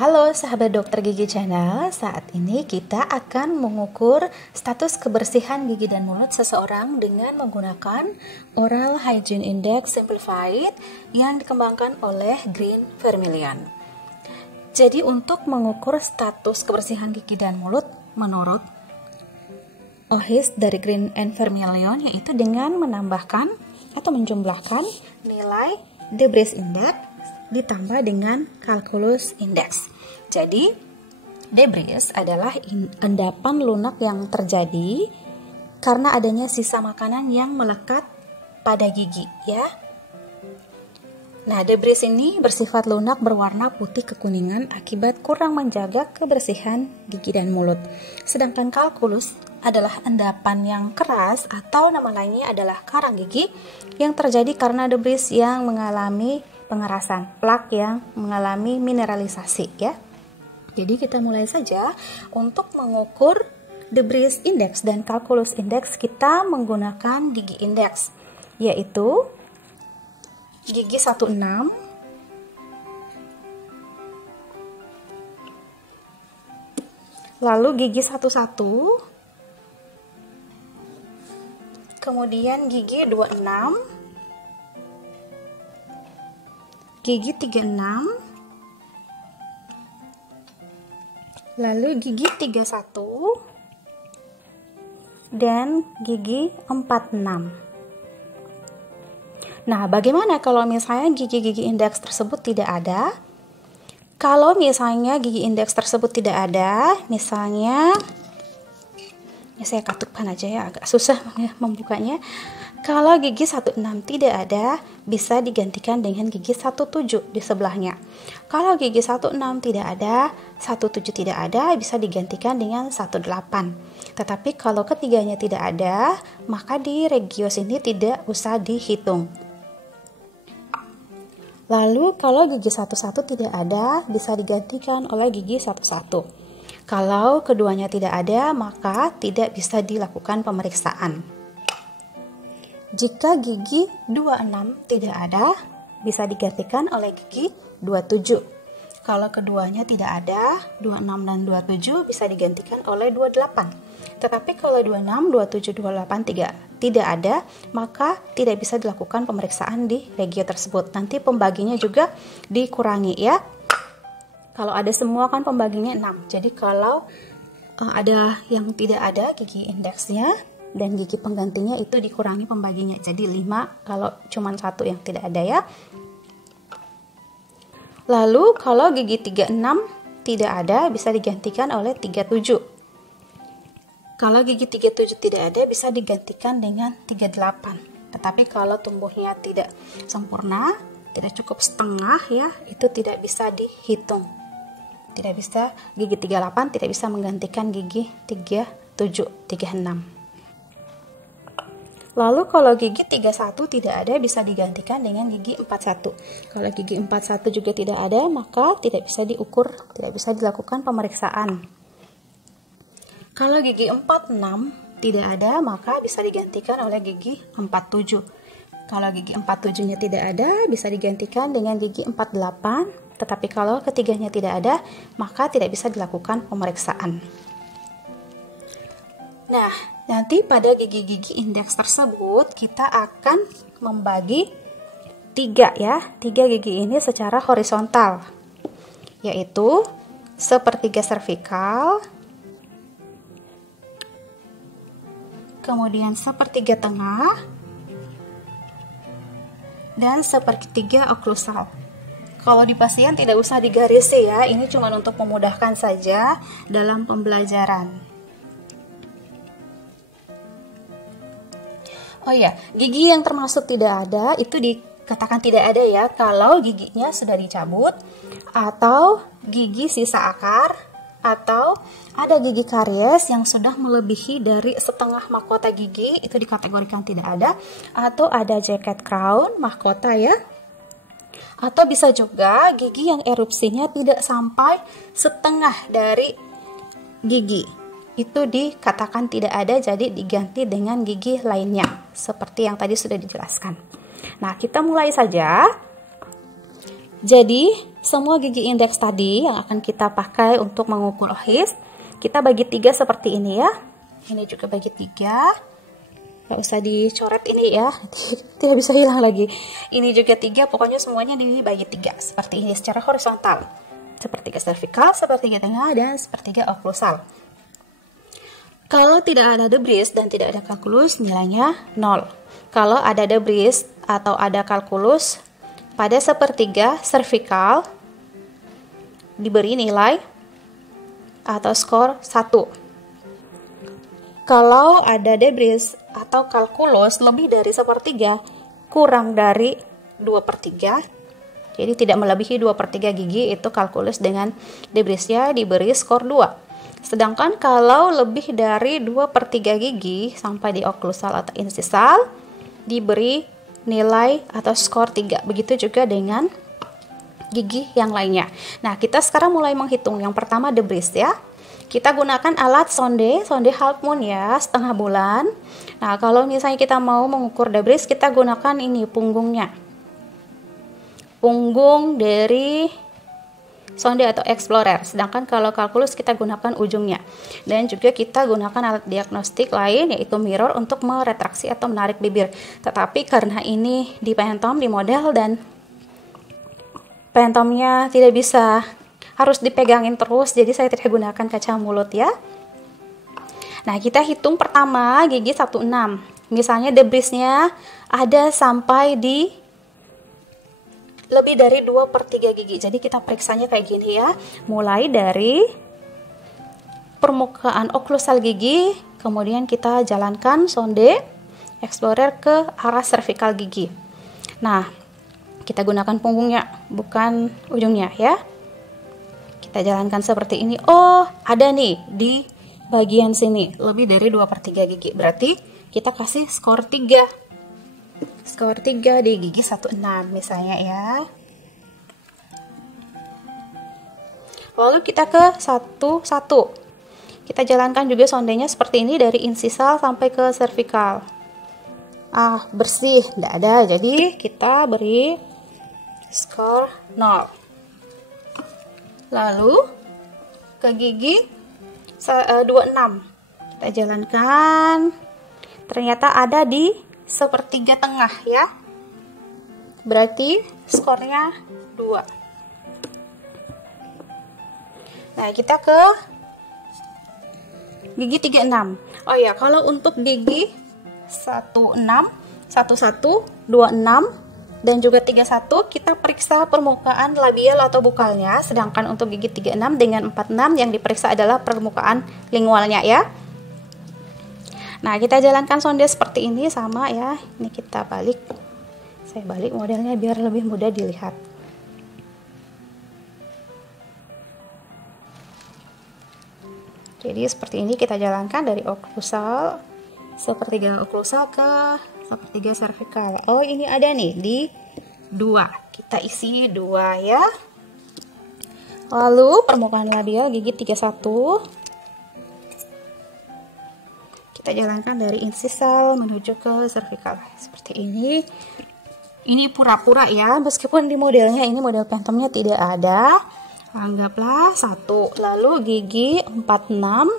Halo sahabat Dokter Gigi Channel, saat ini kita akan mengukur status kebersihan gigi dan mulut seseorang dengan menggunakan Oral Hygiene Index Simplified yang dikembangkan oleh Green Vermilion. Jadi untuk mengukur status kebersihan gigi dan mulut menurut OHIS dari Green and Vermilion, yaitu dengan menambahkan atau menjumlahkan nilai debris index ditambah dengan calculus index. Jadi, debris adalah endapan lunak yang terjadi karena adanya sisa makanan yang melekat pada gigi, ya. Nah, debris ini bersifat lunak berwarna putih kekuningan akibat kurang menjaga kebersihan gigi dan mulut. Sedangkan calculus adalah endapan yang keras atau nama lainnya adalah karang gigi yang terjadi karena debris yang mengalami pengerasan, plak yang mengalami mineralisasi, ya. Jadi kita mulai saja untuk mengukur debris index dan calculus index. Kita menggunakan gigi index, yaitu gigi 16, lalu gigi 11, kemudian gigi 26, gigi 36, lalu gigi 31, dan gigi 46. Nah, bagaimana kalau misalnya gigi-gigi indeks tersebut tidak ada? Kalau misalnya gigi indeks tersebut tidak ada, misalnya, ya saya katupkan aja ya, agak susah ya membukanya. Kalau gigi 16 tidak ada, bisa digantikan dengan gigi 17 di sebelahnya. Kalau gigi 16 tidak ada, 17 tidak ada, bisa digantikan dengan 18. Tetapi kalau ketiganya tidak ada, maka di regio sini tidak usah dihitung. Lalu kalau gigi 11 tidak ada, bisa digantikan oleh gigi 11. Kalau keduanya tidak ada, maka tidak bisa dilakukan pemeriksaan. Jika gigi 26 tidak ada, bisa digantikan oleh gigi 27. Kalau keduanya tidak ada, 26 dan 27 bisa digantikan oleh 28. Tetapi kalau 26, 27, 28 tidak ada, maka tidak bisa dilakukan pemeriksaan di regio tersebut. Nanti pembaginya juga dikurangi, ya. Kalau ada semua kan pembaginya 6. Jadi kalau ada yang tidak ada gigi indeksnya dan gigi penggantinya itu dikurangi pembaginya. Jadi 5 kalau cuma satu yang tidak ada, ya. Lalu kalau gigi 36 tidak ada, bisa digantikan oleh 37. Kalau gigi 37 tidak ada, bisa digantikan dengan 38. Tetapi kalau tumbuhnya tidak sempurna, tidak cukup setengah, ya, itu tidak bisa dihitung. Tidak bisa, gigi 38 tidak bisa menggantikan gigi 37, 36. Lalu kalau gigi 31 tidak ada, bisa digantikan dengan gigi 41. Kalau gigi 41 juga tidak ada, maka tidak bisa diukur, tidak bisa dilakukan pemeriksaan. Kalau gigi 46 tidak ada, maka bisa digantikan oleh gigi 47. Kalau gigi 47-nya tidak ada, bisa digantikan dengan gigi 48. Tetapi kalau ketiganya tidak ada, maka tidak bisa dilakukan pemeriksaan. Nah, nanti pada gigi-gigi indeks tersebut kita akan membagi 3, ya. 3 gigi ini secara horizontal, yaitu sepertiga servikal, kemudian sepertiga tengah, dan sepertiga oklusal. Kalau di pasien tidak usah digarisi, ya. Ini cuma untuk memudahkan saja dalam pembelajaran. Oh ya, gigi yang termasuk tidak ada itu dikatakan tidak ada, ya, kalau giginya sudah dicabut, atau gigi sisa akar, atau ada gigi karies yang sudah melebihi dari setengah mahkota gigi, itu dikategorikan tidak ada, atau ada jacket crown mahkota, ya. Atau bisa juga gigi yang erupsinya tidak sampai setengah dari gigi, itu dikatakan tidak ada, jadi diganti dengan gigi lainnya seperti yang tadi sudah dijelaskan. Nah, kita mulai saja. Jadi semua gigi indeks tadi yang akan kita pakai untuk mengukur OHIS, kita bagi 3 seperti ini ya. Ini juga bagi 3. Nggak usah dicoret ini ya, tidak bisa hilang lagi. Ini juga 3, pokoknya semuanya dibagi 3 seperti ini secara horizontal. Sepertiga servikal, sepertiga tengah, dan sepertiga oklusal. Kalau tidak ada debris dan tidak ada kalkulus, nilainya 0. Kalau ada debris atau ada kalkulus, pada sepertiga servikal diberi nilai atau skor 1. Kalau ada debris atau kalkulus lebih dari sepertiga kurang dari 2/3, jadi tidak melebihi 2/3 gigi, itu kalkulus dengan debrisnya diberi skor 2. Sedangkan kalau lebih dari 2/3 gigi sampai di oklusal atau insisal diberi nilai atau skor 3. Begitu juga dengan gigi yang lainnya. Nah, kita sekarang mulai menghitung. Yang pertama debris ya. Kita gunakan alat sonde half moon ya, setengah bulan. Nah, kalau misalnya kita mau mengukur debris, kita gunakan ini punggungnya. Punggung dari sonde atau explorer, sedangkan kalau kalkulus kita gunakan ujungnya. Dan juga kita gunakan alat diagnostik lain yaitu mirror untuk meretraksi atau menarik bibir. Tetapi karena ini di Phantom, di model, dan Phantomnya tidak bisa, harus dipegangin terus, jadi saya tidak gunakan kaca mulut ya. Nah, kita hitung pertama gigi 16. Misalnya debrisnya ada sampai di lebih dari 2/3 gigi. Jadi kita periksanya kayak gini ya. Mulai dari permukaan oklusal gigi, kemudian kita jalankan sonde explorer ke arah servikal gigi. Nah, kita gunakan punggungnya, bukan ujungnya ya. Kita jalankan seperti ini. Oh, ada nih di bagian sini lebih dari 2/3 gigi. Berarti kita kasih skor 3. Skor 3 di gigi 16 misalnya ya. Lalu kita ke 1. Kita jalankan juga sondenya seperti ini dari insisal sampai ke servikal. Bersih, tidak ada. Jadi kita beri skor 0. Lalu ke gigi 26. Kita jalankan. Ternyata ada di sepertiga tengah ya. Berarti skornya 2. Nah, kita ke gigi 36. Oh ya, kalau untuk gigi 16, 11, 26 dan juga 31 kita periksa permukaan labial atau bukalnya, sedangkan untuk gigi 36 dengan 46 yang diperiksa adalah permukaan lingualnya ya. Nah, kita jalankan sonde seperti ini sama ya. Ini kita balik. Saya balik modelnya biar lebih mudah dilihat. Jadi seperti ini kita jalankan dari oklusal, sepertiga oklusal ke sepertiga servikal. Oh, ini ada nih di 2. Kita isi 2 ya. Lalu permukaan labial gigi 31. Kita jalankan dari insisal menuju ke servikal seperti ini. Ini pura-pura ya, meskipun di modelnya ini model Phantomnya tidak ada. Anggaplah 1. Lalu gigi 46.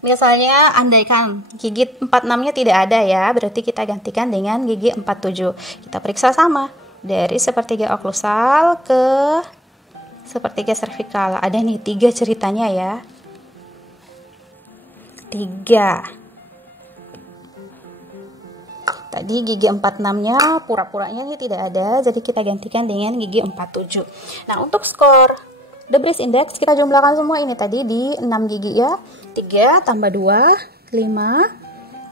Misalnya andaikan gigi 46-nya tidak ada ya, berarti kita gantikan dengan gigi 47. Kita periksa sama dari sepertiga oklusal ke sepertiga servikal. Ada nih 3 ceritanya ya. 3. Tadi gigi 46-nya pura-puranya ini tidak ada, jadi kita gantikan dengan gigi 47. Nah, untuk skor debris index kita jumlahkan semua ini tadi di 6 gigi ya. 3 tambah 2, 5,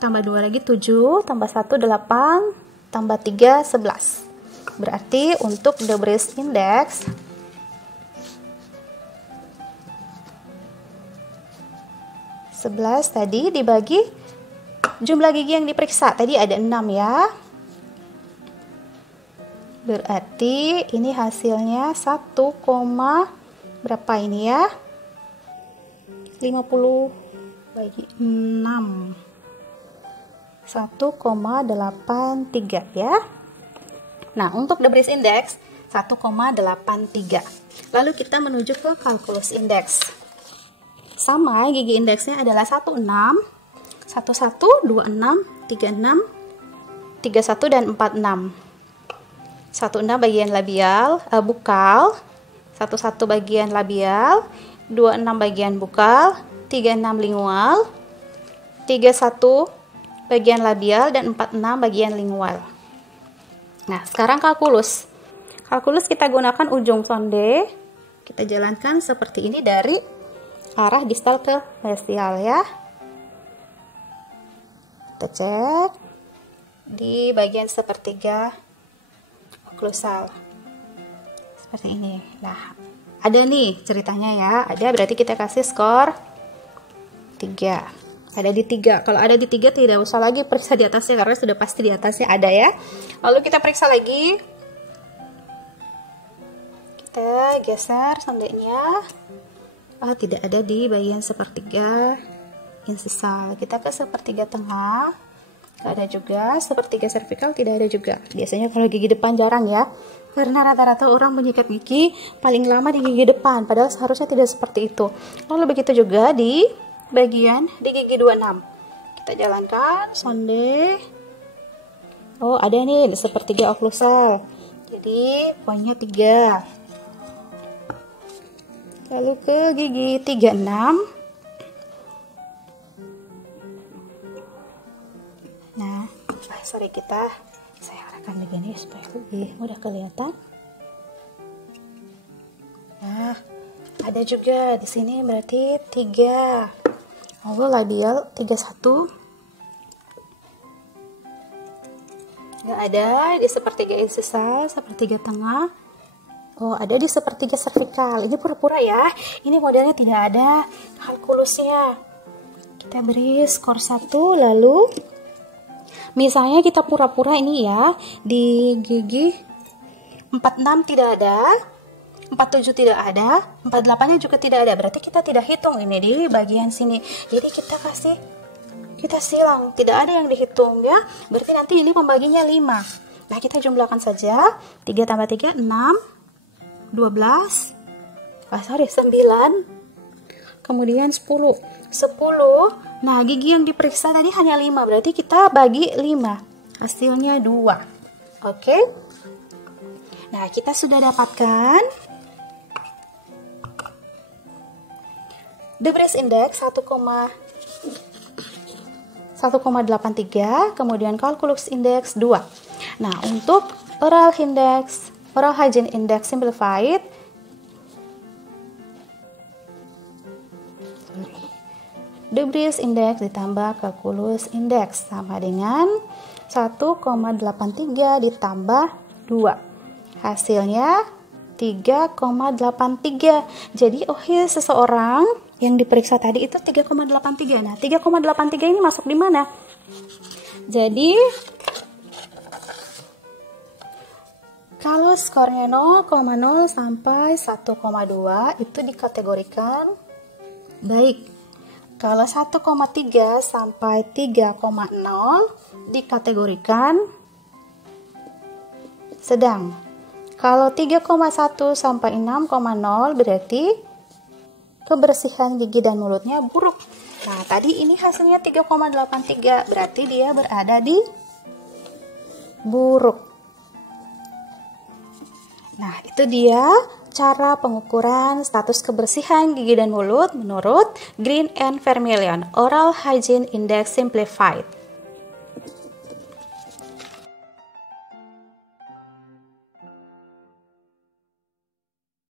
tambah 2 lagi 7, tambah 1, 8, tambah 3, 11. Berarti untuk debris index tadi dibagi jumlah gigi yang diperiksa. Tadi ada 6 ya. Berarti ini hasilnya 1, berapa ini ya? 50 bagi 6. 1,83 ya. Nah, untuk debris index 1,83. Lalu kita menuju ke kalkulus indeks. Sama, gigi indeksnya adalah 16, 11, 26, 36, 31 dan 46. 16 bagian labial, bukal, 11 bagian labial, 26 bagian bukal, 36 lingual, 31 bagian labial, dan 46 bagian lingual. Nah, sekarang kalkulus. Kalkulus kita gunakan ujung sonde. Kita jalankan seperti ini dari arah distal ke mesial ya. Kita cek di bagian sepertiga oklusal. Seperti ini. Nah, ada nih ceritanya ya. Ada, berarti kita kasih skor 3. Ada di 3. Kalau ada di 3 tidak usah lagi periksa di atasnya karena sudah pasti di atasnya ada ya. Lalu kita periksa lagi. Kita geser sondenya. Oh, tidak ada di bagian sepertiga insisal. Kita ke sepertiga tengah. Tidak ada juga. Sepertiga servikal tidak ada juga. Biasanya kalau gigi depan jarang ya. Karena rata-rata orang menyikat gigi paling lama di gigi depan. Padahal seharusnya tidak seperti itu. Lalu begitu juga di bagian di gigi 26. Kita jalankan sonde. Oh, ada nih di sepertiga oklusal. Jadi poinnya 3. Lalu ke gigi 36. Nah, sorry, saya arahkan begini supaya lebih mudah kelihatan. Nah, ada juga di sini berarti 3. Lalu labial 31. Nggak ada di sepertiga insisal, sepertiga tengah. Oh, ada di sepertiga servikal. Ini pura-pura ya. Ini modelnya tidak ada kalkulusnya. Kita beri skor 1, lalu misalnya kita pura-pura ini ya, di gigi 46 tidak ada, 47 tidak ada, 48-nya juga tidak ada. Berarti kita tidak hitung ini di bagian sini. Jadi kita silang, tidak ada yang dihitung ya. Berarti nanti ini pembaginya 5. Nah, kita jumlahkan saja. 3 tambah 3, 6, 12, 9, kemudian 10. Nah, gigi yang diperiksa tadi hanya 5, berarti kita bagi 5. Hasilnya 2. Oke. Nah, kita sudah dapatkan Debris index 1,83, kemudian calculus index 2. Nah, untuk oral hygiene index simplified, Debris index ditambah calculus index sama dengan 1,83 ditambah 2. Hasilnya 3,83. Jadi seseorang yang diperiksa tadi itu 3,83. Nah, 3,83 ini masuk di mana? Jadi kalau skornya 0,0 sampai 1,2 itu dikategorikan baik. Kalau 1,3 sampai 3,0 dikategorikan sedang. Kalau 3,1 sampai 6,0 berarti kebersihan gigi dan mulutnya buruk. Nah, tadi ini hasilnya 3,83, berarti dia berada di buruk. Nah, itu dia cara pengukuran status kebersihan gigi dan mulut menurut Green and Vermeulen Oral Hygiene Index Simplified.